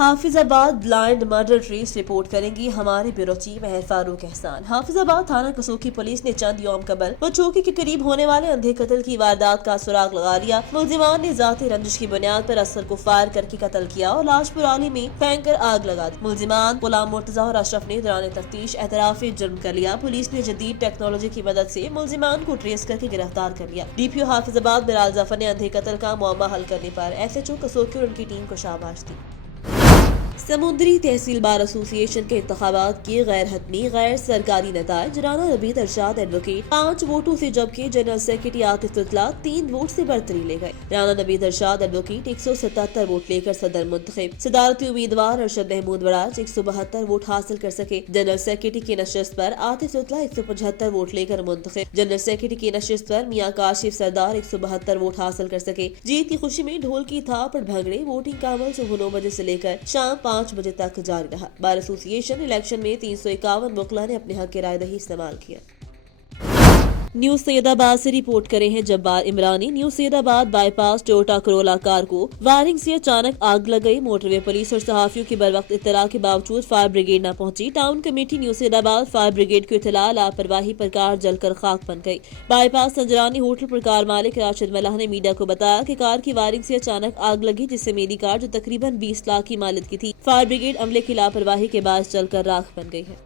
حافظ آباد blind murder trace report کریں گی ہمارے بیورو چیف مہر فاروق احسان۔ حافظ آباد تھانہ کسوکی پولیس نے چند یوم قبل وہ چوکی کے قریب ہونے والے اندھے قتل کی واردات کا سراغ لگا لیا۔ ملزمان نے ذاتی رنجش کی بنیاد پر اصغر کو فائر کر کے قتل کیا اور لاش پرالی میں پھینک کر آگ لگا دی۔ ملزمان غلام مرتضی اور اشرف نے دوران تفتیش اعتراف جرم کر لیا۔ پولیس نے جدید ٹیکنالوجی کی مدد سے ملزمان کو ٹریس کر کے گرفتار کر لیا۔ ڈی پی او حافظ آباد بلال ظفر نے اندھے قتل کا معمہ حل کرنے پر ایس ایچ او کسوکی اور ان کی ٹیم کو شاباش دی۔ سمندری تحصیل بار ایسوسی ایشن کے انتخابات کے غیر حتمی غیر سرکاری نتائج رانا نوید ارشاد ایڈوکیٹ 5 ووٹوں سے جبکہ general secretary Atif Tatla 3 vote سے برتری لے گئے۔ رانا نوید ارشاد ایڈوکیٹ 177 ووٹ لے کر صدر منتخب۔ صدارتی امیدوار ارشد محمود وڑاج 172 ووٹ حاصل کر سکے۔ جنرل سیکرٹری کی نشست پر عاطف تتلا 175 ووٹ لے کر منتخب۔ جنرل سیکرٹری کی نشست پر میاں کاشف سردار 172 ووٹ حاصل کر سکے۔ جیت کی خوشی میں ڈھول کی تھاپ اور بھنگڑے۔ ووٹنگ کا عمل صبح 9 بجے سے لے کر شام 5 بجے تک جاری رہا۔ بار ایسوسی ایشن الیکشن میں 351 وکلاء نے اپنے حق رائے دہی استعمال کیا۔ نیو سید آباد سے رپورٹ کرے ہیں جبار عمرانی۔ نیو سید آباد بائی پاس ٹویوٹا کرولا کار کو وائرنگ سے اچانک آگ لگ گئی۔ موٹر وے پولیس اور صحافیوں کی بروقت اطلاع کے باوجود فائر بریگیڈ نہ پہنچی۔ ٹاؤن کمیٹی نیو سید آباد فائر بریگیڈ کو اطلاع لاپرواہی پر کار جل کر خاک بن گئی۔ بائی پاس سنجرانی ہوٹل پر کار مالک راشد ملح نے میڈیا کو بتایا کہ کار کی وائرنگ سے اچانک آگ لگی جس سے میری کار جو تقریباً 20 لاکھ کی مالت کی تھی فائر بریگیڈ عملے کی لاپرواہی کے باعث جل کر راکھ بن گئی ہے۔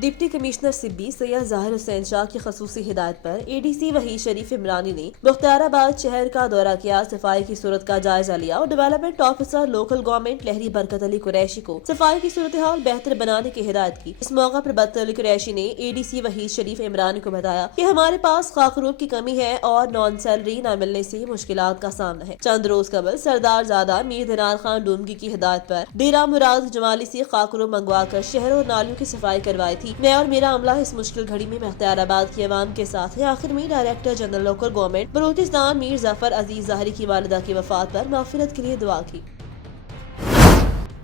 ڈپٹی کمشنر سبی سید ظاہر حسین شاہ کی خصوصی ہدایت پر اے ڈی سی وحید شریف عمرانی نے مختار آباد شہر کا دورہ کیا، صفائی کی صورت کا جائزہ لیا اور development officer local government Lohri برکت علی قریشی کو صفائی کی صورتحال بہتر بنانے کی ہدایت کی۔ اس موقع پر برکت علی قریشی نے اے ڈی سی وحید شریف عمرانی کو بتایا کہ ہمارے پاس خاکروب کی کمی ہے اور نان سیلری نہ ملنے سے مشکلات کا سامنا ہے۔ چند روز قبل سردار زادہ میر دینار خان ڈومگی کی ہدایت پر ڈیرہ مراد جمالی سے خاکروب منگوا کر شہر اور نالیوں کی صفائی کروائی تھی۔ میں اور میرا عملہ اس مشکل گھڑی میں مختار آباد کی عوام کے ساتھ ہے۔ آخر میں director general local government Balochistan Mir Zafar Aziz Zahiri کی والدہ کی وفات پر مغفرت کے لیے دعا کی۔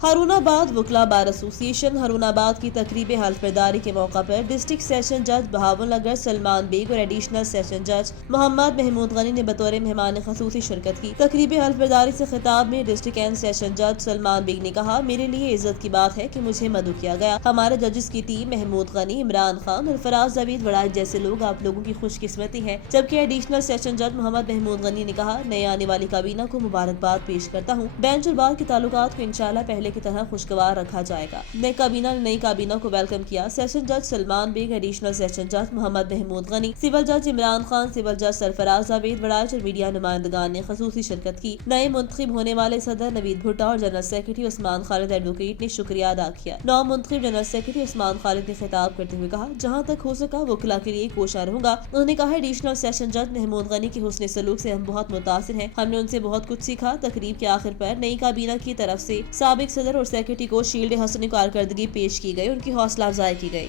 ہارون آباد وکلا بار ایسوسی ایشن ہارون آباد کی تقریب حلف برداری کے موقع پر ڈسٹرکٹ سیشن جج بہاول نگر سلمان بیگ اور ایڈیشنل سیشن جج محمد محمود غنی نے بطور مہمان خصوصی شرکت کی۔ تقریب حلف برداری سے خطاب میں ڈسٹرکٹ اینڈ سیشن جج سلمان بیگ نے کہا، میرے لیے عزت کی بات ہے کہ مجھے مدعو کیا گیا۔ ہمارے ججز کی ٹیم محمود غنی، عمران خان اور فراز جاوید وڑائج جیسے لوگ آپ لوگوں کی خوش قسمتی ہے۔ جبکہ ایڈیشنل سیشن جج محمد محمود غنی نے کہا، نئے آنے والی کابینہ کو مبارکباد پیش کرتا ہوں۔ بینچ اور بار کے تعلقات کو انشاءاللہ پہلے کی طرح خوشگوار رکھا جائے گا۔ نئی کابینہ کو ویلکم کیا۔ سیشن جج سلمان بیگ، ایڈیشنل سیشن جج محمد محمود غنی، سول جج عمران خان، سول جج سرفراز جاوید وڑائج اور میڈیا نمائندگان نے خصوصی شرکت کی۔ نئے منتخب ہونے والے صدر نوید بھٹا اور جنرل سیکرٹری عثمان خالد ایڈوکیٹ نے شکریہ ادا کیا۔ نو منتخب جنرل سیکرٹری عثمان خالد نے خطاب کرتے ہوئے کہا، جہاں تک ہو سکا وکلا کے لیے کوشاں رہوں گا۔ انہوں نے کہا، ایڈیشنل سیشن جج محمود غنی کے حسن سلوک سے ہم بہت متاثر ہیں۔ ہم نے ان سے بہت کچھ سیکھا۔ تقریب کے آخر پر نئی کابینہ کی طرف سے سابق صدر اور سیکرٹری کو شیلڈ حسن کارکردگی پیش کی گئی، ان کی حوصلہ افزائی کی گئی۔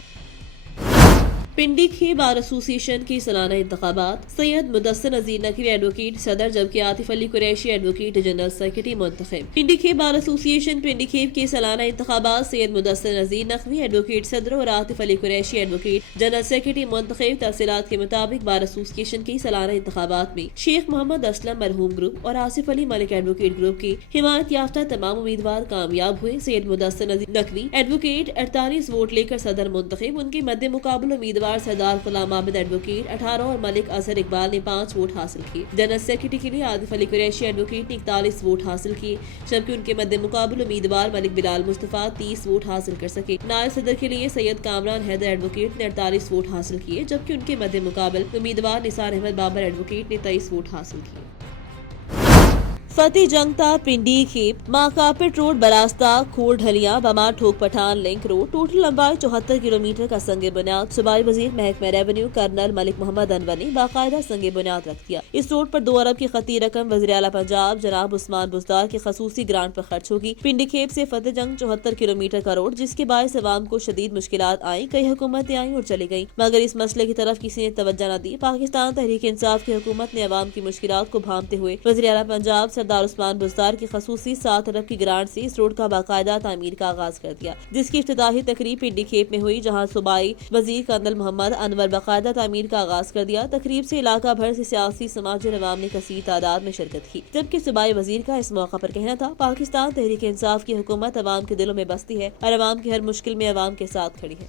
پنڈی کے بار ایسوسی ایشن کی سالانہ انتخابات سید مدثر نذیر نقوی ایڈوکیٹ صدر جبکہ عاطف علی قریشی ایڈوکیٹ جنرل سیکرٹری منتخب۔ پنڈی کے بار ایسوسی ایشن پنڈی کھیب کے سالانہ انتخابات سید مدثر نذیر نقوی ایڈوکیٹ صدر اور عاطف علی قریشی ایڈوکیٹ جنرل سیکرٹری منتخب۔ تفصیلات کے مطابق بار ایسوسی ایشن کی سالانہ انتخابات میں شیخ محمد اسلم مرحوم گروپ اور آصف علی ملک ایڈوکیٹ گروپ کی حمایت یافتہ تمام امیدوار کامیاب ہوئے۔ سید مدثر نذیر نقوی ایڈوکیٹ 48 ووٹ لے کر صدر منتخب۔ ان کے مد مقابل امیدوار سردار غلام عابد ایڈوکیٹ 18 اور ملک اظہر اقبال نے 5 ووٹ حاصل کیے۔ جنرل سیکرٹری کے لیے عاطف علی قریشی ایڈوکیٹ نے 41 ووٹ حاصل کیے جبکہ ان کے مد مقابل امیدوار ملک بلال مصطفیٰ 30 ووٹ حاصل کر سکے۔ نائب صدر کے لیے سید کامران حیدر ایڈوکیٹ نے 48 ووٹ حاصل کیے جبکہ ان کے مد مقابل امیدوار نثار احمد بابر ایڈوکیٹ نے 23 ووٹ حاصل کیے۔ فتح جنگ تا پنڈی کھیب ماکاپٹ روڈ براستہ کھوڑ ڈھلیاں بما ٹھوک پٹھان لنک روڈ ٹوٹل لمبائی 74 کلومیٹر کا سنگ بنیاد صوبائی وزیر محکمہ ریونیو کرنل ملک محمد انور نے باقاعدہ سنگ بنیاد رکھ دیا۔ اس روڈ پر 2 ارب کی خطی رقم وزیر اعلیٰ پنجاب جناب عثمان بزدار کی خصوصی گرانٹ پر خرچ ہوگی۔ پنڈی کھیب سے فتح جنگ 74 کلومیٹر کا روڈ جس کے باعث عوام کو شدید مشکلات آئیں، کئی حکومتیں آئیں اور چلی گئیں مگر اس مسئلے کی طرف کسی نے توجہ نہ دی۔ پاکستان تحریک انصاف کی حکومت نے عوام کی مشکلات کو بھانپتے ہوئے وزیر اعلیٰ پنجاب سردار عثمان بزدار کی خصوصی 7 ارب کی گرانٹ سے اس روڈ کا باقاعدہ تعمیر کا آغاز کر دیا، جس کی افتتاحی تقریب پنڈی کھیپ میں ہوئی، جہاں صوبائی وزیر کرنل محمد انور باقاعدہ تعمیر کا آغاز کر دیا۔ تقریب سے علاقہ بھر سے سیاسی سماجی اور عوام نے کثیر تعداد میں شرکت کی، جبکہ صوبائی وزیر کا اس موقع پر کہنا تھا، پاکستان تحریک انصاف کی حکومت عوام کے دلوں میں بستی ہے اور عوام کی ہر مشکل میں عوام کے ساتھ کھڑی ہے۔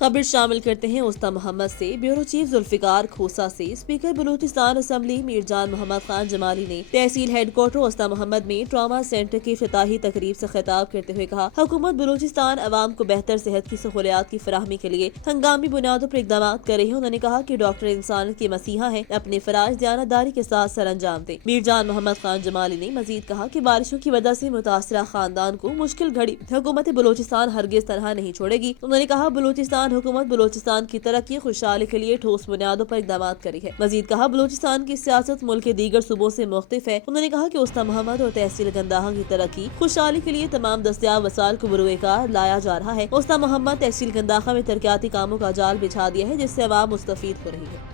خبر شامل کرتے ہیں استا محمد سے۔ بیورو چیف ذوالفقار کھوسا سے اسپیکر بلوچستان اسمبلی میر جان محمد خان جمالی نے تحصیل ہیڈ کوارٹر استا محمد میں ٹراما سینٹر کی افتتاحی تقریب سے خطاب کرتے ہوئے کہا، حکومت بلوچستان عوام کو بہتر صحت کی سہولیات کی فراہمی کے لیے ہنگامی بنیادوں پر اقدامات کر رہی ہے۔ انہوں نے کہا کہ ڈاکٹر انسانیت کے مسیحا ہیں، اپنے فرائض دیانتداری کے ساتھ سر انجام دیں۔ میر جان محمد خان جمالی نے مزید کہا کہ بارشوں کی وجہ سے متاثرہ خاندان کو مشکل گھڑی حکومت بلوچستان ہرگز تنہا نہیں چھوڑے گی۔ انہوں نے کہا، حکومت بلوچستان کی ترقی خوشحالی کے لیے ٹھوس بنیادوں پر اقدامات کری ہے۔ مزید کہا، بلوچستان کی سیاست ملک کے دیگر صوبوں سے مختلف ہے۔ انہوں نے کہا کہ استا محمد اور تحصیل گنداہا کی ترقی خوشحالی کے لیے تمام دستیاب وسائل کو بروئے کار لایا جا رہا ہے۔ استا محمد تحصیل گنداہا میں ترقیاتی کاموں کا جال بچھا دیا ہے، جس سے عوام مستفید ہو رہی ہے۔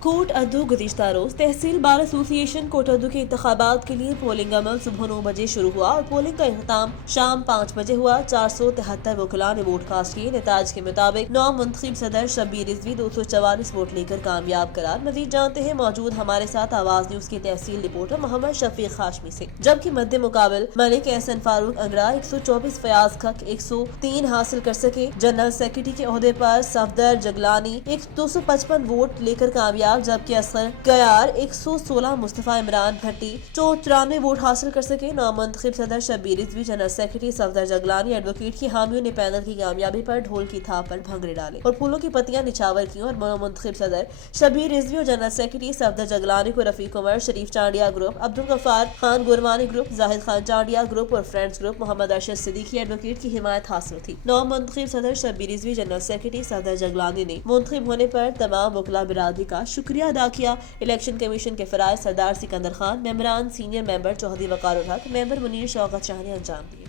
کوٹ ادو گزشتہ روز تحصیل بار ایسوسی ایشن کوٹ ادو کے انتخابات کے لیے پولنگ عمل صبح 9 بجے شروع ہوا اور پولنگ کا اختتام شام 5 بجے ہوا۔ 473 وکلاء نے ووٹ کاسٹ کیے۔ نتائج کے مطابق 9 منتخب صدر شبیر رضوی 244 ووٹ لے کر کامیاب قرار۔ مزید جانتے ہیں موجود ہمارے ساتھ آواز نیوز کے تحصیل رپورٹر محمد شفیق ہاشمی سے، جبکہ مد مقابل ملک احسن فاروق انگرا 124، فیاض کھک 103 حاصل کر سکے۔ جنرل سیکرٹری کے عہدے پر صفدر جگلانی 255 ووٹ لے کر کامیاب، جبکہ اصغر قیار 116، مصطفیٰ عمران بھٹی 94 ووٹ حاصل کر سکے۔ نامنتخب صدر Shabbir Rizvi, general secretary Safdar Jaglani, advocate کی حامیوں نے پینل کی کامیابی پر ڈھول کی تھاپ پر بھنگڑے ڈالے اور پھولوں کی پتیاں نچھاور کی اور نامنتخب صدر شبیر رضوی اور جنرل سیکرٹری صفدر جگلانی کو رفیق عمر، شریف چانڈیا گروپ، عبدالغفار خان گورمانی گروپ، زاہد خان چانڈیا گروپ اور فرینڈز گروپ، محمد ارشد صدیقی ایڈوکیٹ کی حمایت حاصل تھی۔ نامنتخب صدر شبیر رضوی، جنرل سیکرٹری صفدر جگلانی نے منتخب ہونے پر تمام وکلاء برادری کا شکریہ ادا کیا۔ الیکشن کمیشن کے فرائض سردار سکندر خان، ممبران سینئر ممبر چوہدری وقار الحق، ممبر منیر شوکت شاہ نے انجام دیے۔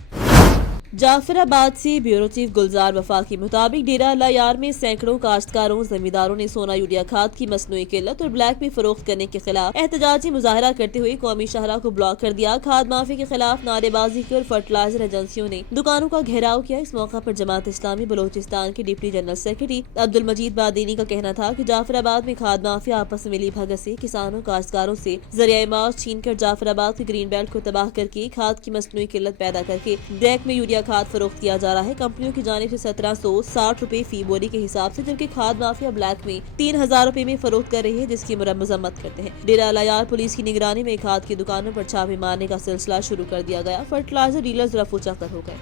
جعفر آباد سے بیورو چیف گلزار وفا کے مطابق ڈیرہ اللہ یار میں سینکڑوں کاشتکاروں زمینداروں نے سونا یوریا کھاد کی مصنوعی قلت اور بلیک میں فروخت کرنے کے خلاف احتجاجی مظاہرہ کرتے ہوئے قومی شاہراہ کو بلاک کر دیا۔ کھاد مافیا کے خلاف نعرے بازی کی اور فرٹیلائزر ایجنسیوں نے دکانوں کا گھیراؤ کیا۔ اس موقع پر جماعت اسلامی بلوچستان کے deputy general secretary Abdul Majeed Badini کا کہنا تھا کہ جعفر آباد میں کھاد مافیا آپس میں ملی بھگت سے کسانوں کاشتکاروں سے ذریعہ معاش چھین کر جعفر آباد کے گرین بیلٹ کو تباہ کر کے کھاد کی مصنوعی قلت پیدا کر کے بلیک میں یوریا کھاد فروخت کیا جا رہا ہے۔ کمپنیوں کی جانب سے 1760 روپے فی بوری کے حساب سے، جبکہ کھاد مافیا بلیک میں 3000 روپے میں فروخت کر رہی ہے، جس کی مذمت کرتے ہیں۔ ڈیرہ اللہ یار پولیس کی نگرانی میں کھاد کی دکانوں پر چھاپے مارنے کا سلسلہ شروع کر دیا گیا۔ فرٹیلائزر ڈیلرز رفو چکر ہو گئے۔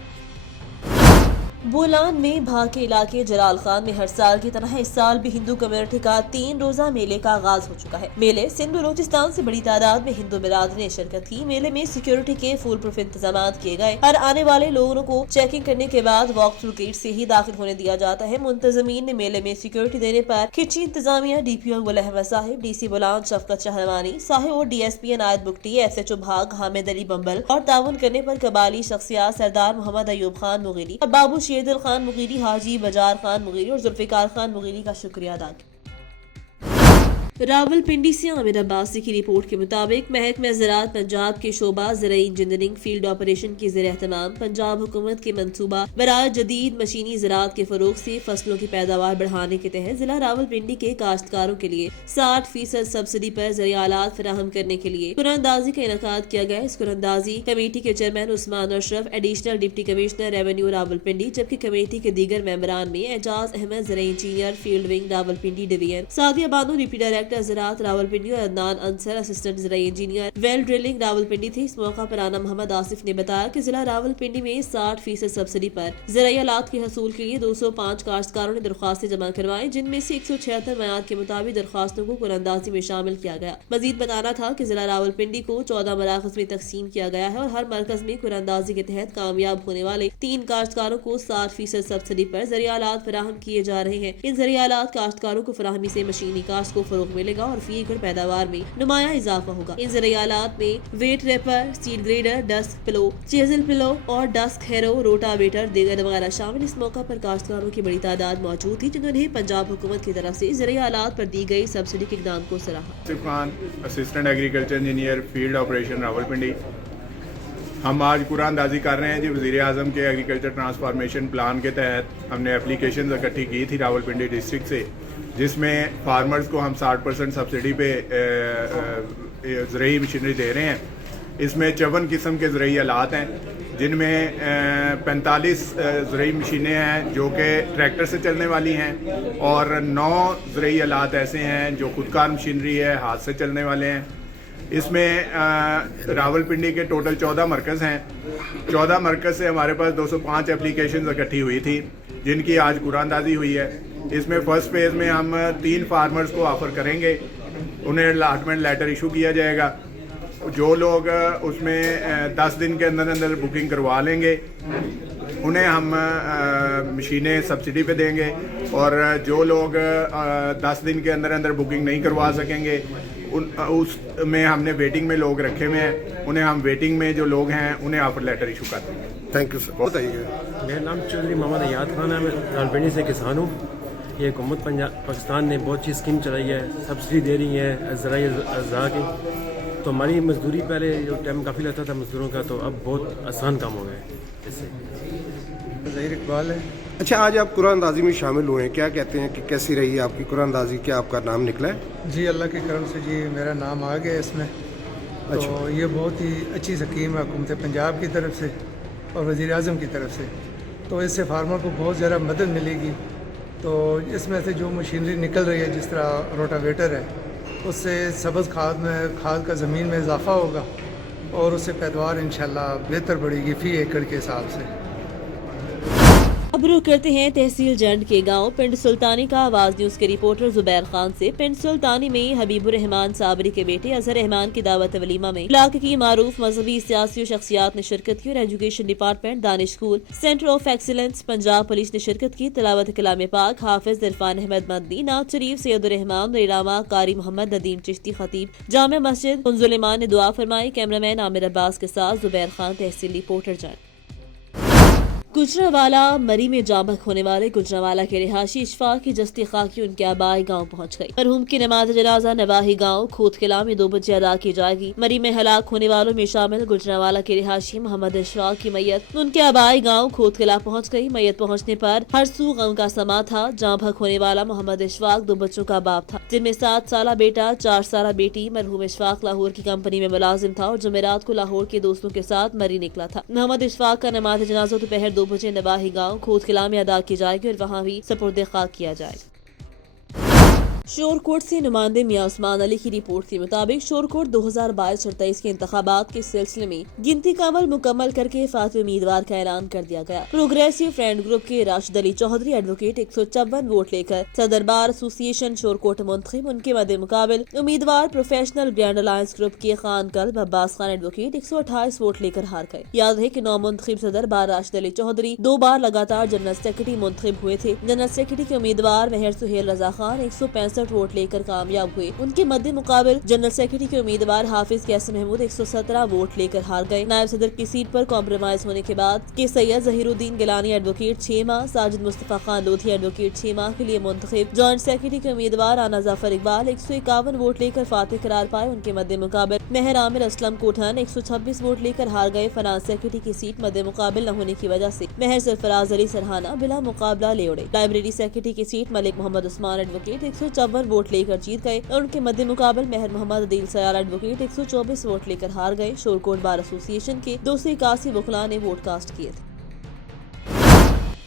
بولان میں بھاگ کے علاقے جلال خان میں ہر سال کی طرح اس سال بھی ہندو کمیونٹی کا 3 روزہ میلے کا آغاز ہو چکا ہے۔ میلے سندھ بلوچستان سے بڑی تعداد میں ہندو برادری نے شرکت کی۔ میلے میں سیکیورٹی کے فول پروف انتظامات کیے گئے۔ ہر آنے والے لوگوں کو چیکنگ کرنے کے بعد واک تھرو گیٹ سے ہی داخل ہونے دیا جاتا ہے۔ منتظمین نے میلے میں سیکیورٹی دینے پر کھچی انتظامیہ ڈی پی او گل احمد صاحب، ڈی سی بولان شفقت شہروانی صاحب اور ڈی ایس پی عنایت بگٹی، ایس ایچ او بھاگ حامد علی بمبل اور تعاون کرنے پر قبائلی شخصیات سردار محمد ایوب خان مغیری اور بابو شیردل خان مغیری، حاجی بجار خان مغیری اور ذوالفقار خان مغیری کا شکریہ ادا کیا۔ راول پنڈی سے عامر عباسی کی رپورٹ کے مطابق محکمہ زراعت پنجاب کے شعبہ زرعی انجینئرنگ فیلڈ آپریشن کی زیر اہتمام پنجاب حکومت کے منصوبہ برائے جدید مشینی زراعت کے فروغ سے فصلوں کی پیداوار بڑھانے کے تحت ضلع راول پنڈی کے کاشتکاروں کے لیے 60% سبسڈی پر زرعی آلات فراہم کرنے کے لیے قرعہ اندازی کا انعقاد کیا گیا۔ اس قرعہ اندازی کمیٹی کے chairman Usman Ashraf, additional deputy commissioner revenue Rawal Pindi, جبکہ کمیٹی کے دیگر ممبران میں اعجاز احمد زرعی engineer field wing Rawal Pindi division, Sadia Bano deputy director زراعت راول پنڈی اور عدنان انصر اسسٹنٹ زرعی engineer well drilling Rawal Pindi تھے۔ اس موقع پر رانا محمد آصف نے بتایا کہ ضلع راول پنڈی میں 60% سبسڈی پر زرعی آلات کے حصول کے لیے 205 کاشتکاروں نے درخواستیں جمع کروائیں، جن میں سے 176 معیار کے مطابق درخواستوں کو قرعہ اندازی میں شامل کیا گیا۔ مزید بتانا تھا کہ ضلع راول پنڈی کو 14 مراکز میں تقسیم کیا گیا ہے اور ہر مرکز میں قرعہ اندازی کے تحت کامیاب ہونے والے 3 کاشتکاروں کو 60% سبسڈی پر زرعی آلات فراہم کیے جا رہے ہیں۔ ان زرعی آلات کاشتکاروں کو فراہمی سے مشینی کاشت کو فروغ ملے گا اور فی ایکڑ پیداوار میں نمایاں اضافہ ہوگا۔ ان زرعی آلات میں wheat reaper, seed grader, disc plough, chisel plough اور ڈسک ہیرو، روٹا ویٹر دیگر وغیرہ شامل۔ اس موقع پر کاشتکاروں کی بڑی تعداد موجود تھی جنہوں نے پنجاب حکومت کی طرف سے زرعی آلات پر دی گئی سبسڈی کے اقدام کو سراہا۔ Asif Khan, assistant agriculture engineer, field operation Rawalpindi. ہم آج قرآن اندازی کر رہے ہیں جی وزیر اعظم کے ایگریکلچر ٹرانسفارمیشن پلان کے تحت ہم نے اپلیکیشنز اکٹھی کی تھی راولپنڈی ڈسٹرکٹ سے، جس میں فارمرز کو ہم 60% سبسڈی پہ زرعی مشینری دے رہے ہیں۔ اس میں 54 قسم کے زرعی آلات ہیں، جن میں 45 زرعی مشینیں ہیں جو کہ ٹریکٹر سے چلنے والی ہیں، اور 9 زرعی آلات ایسے ہیں جو خودکار مشینری ہے، ہاتھ سے چلنے والے ہیں۔ اس میں راولپنڈی کے ٹوٹل 14 مرکز ہیں۔ 14 مرکز سے ہمارے پاس 205 اپلیکیشنز اکٹھی ہوئی تھی جن کی آج قرآن اندازی ہوئی ہے۔ اس میں فرسٹ فیز میں ہم 3 فارمرز کو آفر کریں گے، انہیں الاٹمنٹ لیٹر ایشو کیا جائے گا۔ جو لوگ اس میں 10 دن کے اندر اندر بکنگ کروا لیں گے انہیں ہم مشینیں سبسڈی پہ دیں گے، اور جو لوگ 10 دن کے اندر اندر بکنگ نہیں کروا سکیں گے اس میں ہم نے ویٹنگ میں لوگ رکھے ہوئے ہیں، انہیں ہم ویٹنگ میں جو لوگ ہیں انہیں آفر لیٹر ایشو کر دیں گے۔ تھینک یو سر، بتائیے۔ میرا نام چودھری محمد ایاد خان ہے، میں راولپنڈی سے کسان ہوں۔ یہ حکومت پاکستان نے بہت اچھی اسکیم چلائی ہے، سبسڈی دے رہی ہے زرعی اجزاء کی، تو ہماری مزدوری پہلے جو ٹائم کافی لگتا تھا مزدوروں کا، تو اب بہت آسان کام ہو گیا ہے اس سے۔ ظہیر اقبال ہے۔ اچھا، آج آپ قرآن اندازی میں شامل ہوئے ہیں، کیا کہتے ہیں کہ کیسی رہی آپ کی قرآن اندازی؟ کیا آپ کا نام نکلا ہے؟ جی اللہ کے کرم سے جی میرا نام آ گیا اس میں۔ تو یہ بہت ہی اچھی اسکیم ہے حکومت پنجاب کی طرف سے اور وزیر اعظم کی طرف سے، تو اس سے فارمر کو بہت زیادہ مدد ملے گی۔ تو اس میں سے جو مشینری نکل رہی ہے جس طرح روٹا ویٹر ہے، اس سے سبز کھاد کا زمین میں اضافہ ہوگا اور اس سے پیداوار انشاءاللہ بہتر بڑھے گی فی ایکڑ کے حساب سے۔ اب رخ کرتے ہیں تحصیل جنڈ کے گاؤں پنڈ سلطانی کا آواز نیوز کے رپورٹر زبیر خان سے۔ پنڈ سلطانی میں حبیب الرحمان صابری کے بیٹے اظہر رحمان کی دعوت ولیمہ میں علاقے کی معروف مذہبی سیاسی شخصیات نے شرکت کی اور education department, Danish school, centre of excellence, Punjab police نے شرکت کی۔ تلاوت کلام پاک حافظ عرفان احمد مدنی، نعت شریف سید الرحمان علامہ قاری محمد ندیم چشتی خطیب جامع مسجد انزلیمان نے دعا فرمائی۔ کیمرامین عامر عباس کے ساتھ زبیر خان، تحصیل رپورٹر جنڈ۔ گجرانوالہ مری میں جاں بحق ہونے والے گجرانوالہ کے رہائشی اشفاق کی جستی خاکی ان کے آبائی گاؤں پہنچ گئی۔ مرحوم کی نماز جنازہ نواحی گاؤں کھوت قلعہ میں 2 بجے ادا کی جائے گی۔ مری میں ہلاک ہونے والوں میں شامل گجرانوالہ کے رہائشی محمد اشفاق کی میت ان کے آبائی گاؤں کھوت قلعہ پہنچ گئی۔ میت پہنچنے پر ہر سو غم کا سما تھا۔ جاں بحق ہونے والا محمد اشفاق 2 بچوں کا باپ تھا، جن میں 7 سالہ بیٹا، 4 سالہ بیٹی۔ مرحوم اشفاق لاہور کی کمپنی میں ملازم تھا اور جمعرات کو لاہور کے دوستوں کے ساتھ مری نکلا تھا۔ محمد اشفاق کا نماز جنازہ دوپہر 2 بجے نواحی گاؤں کھوت قلعہ میں ادا کی جائے گی اور وہاں بھی سپرد خاک کیا جائے گا۔ شورکوٹ سے نمائندے میاں عثمان علی کی رپورٹ کے مطابق شورکوٹ 2022-23 کے انتخابات کے سلسلے میں گنتی کا عمل مکمل کر کے فاتح امیدوار کا اعلان کر دیا گیا۔ پروگریسو فرینڈ گروپ کے راشد علی چودھری ایڈوکیٹ 154 ووٹ لے کر صدر بار ایسوسی ایشن شورکوٹ منتخب۔ ان کے مد مقابل امیدوار پروفیشنل گرینڈ الائنس گروپ کے خان کلب عباس خان ایڈوکیٹ 128 ووٹ لے کر ہار گئے۔ یاد ہے کہ نومنتخب صدر بار راشد علی چودھری 2 بار لگاتار جنرل سیکرٹری منتخب ہوئے تھے۔ جنرل سیکرٹری کے امیدوار مہر سہیل رضا خان 165 ووٹ لے کر کامیاب ہوئے۔ ان کے مد مقابل جنرل سیکرٹری کے امیدوار حافظ قاسم محمود 117 ووٹ لے کر ہار گئے۔ نائب صدر کی سیٹ پر کمپرومائز ہونے کے بعد کے سید ظہیر الدین گیلانی ایڈوکیٹ 6 ماہ، ساجد مصطفیٰ خان لودھی ایڈوکیٹ 6 ماہ کے لیے منتخب۔ جوائنٹ سیکرٹری کے امیدوار رانا ظفر اقبال 151 ووٹ لے کر فاتح قرار پائے۔ ان کے مد مقابل مہر عامر اسلم کوٹھن 126 ووٹ لے کر ہار گئے۔ فنانس سیکرٹری کی سیٹ مد مقابل نہ ہونے کی وجہ سے مہر سرفراز علی سرحانہ بلا مقابلہ لے اڑے۔ لائبریری سیکرٹری کی سیٹ ملک محمد عثمان ایڈوکیٹ 154 ووٹ لے کر جیت گئے اور ان کے مد مقابل مہر محمد عدیل سیال ایڈوکیٹ 124 ووٹ لے کر ہار گئے۔ شورکوٹ بار ایسوسی ایشن کے 281 وکلاء نے ووٹ کاسٹ کیے تھے۔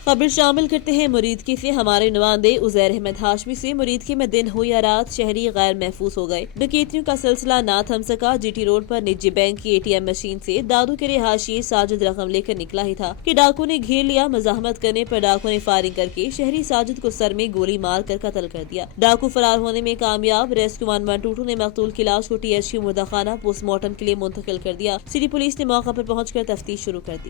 خبر شامل کرتے ہیں مریدکی سے۔ ہمارے نمائندے عزیر احمد ہاشمی سے مریدکی میں دن ہو یا رات شہری غیر محفوظ ہو گئے۔ ڈکیتیوں کا سلسلہ نہ تھم سکا۔ جی ٹی روڈ پر نجی بینک کی ATM مشین سے دادو کے رہائشی ساجد رقم لے کر نکلا ہی تھا کہ ڈاکو نے گھیر لیا۔ مزاحمت کرنے پر ڈاکو نے فائرنگ کر کے شہری ساجد کو سر میں گولی مار کر قتل کر دیا۔ ڈاکو فرار ہونے میں کامیاب۔ ریسکیو 112 نے مقتول کی لاش کو THQ مردہ خانہ پوسٹ مارٹم کے لیے منتقل کر دیا۔ سٹی پولیس نے موقع پر پہنچ کر تفتیش شروع کر دی۔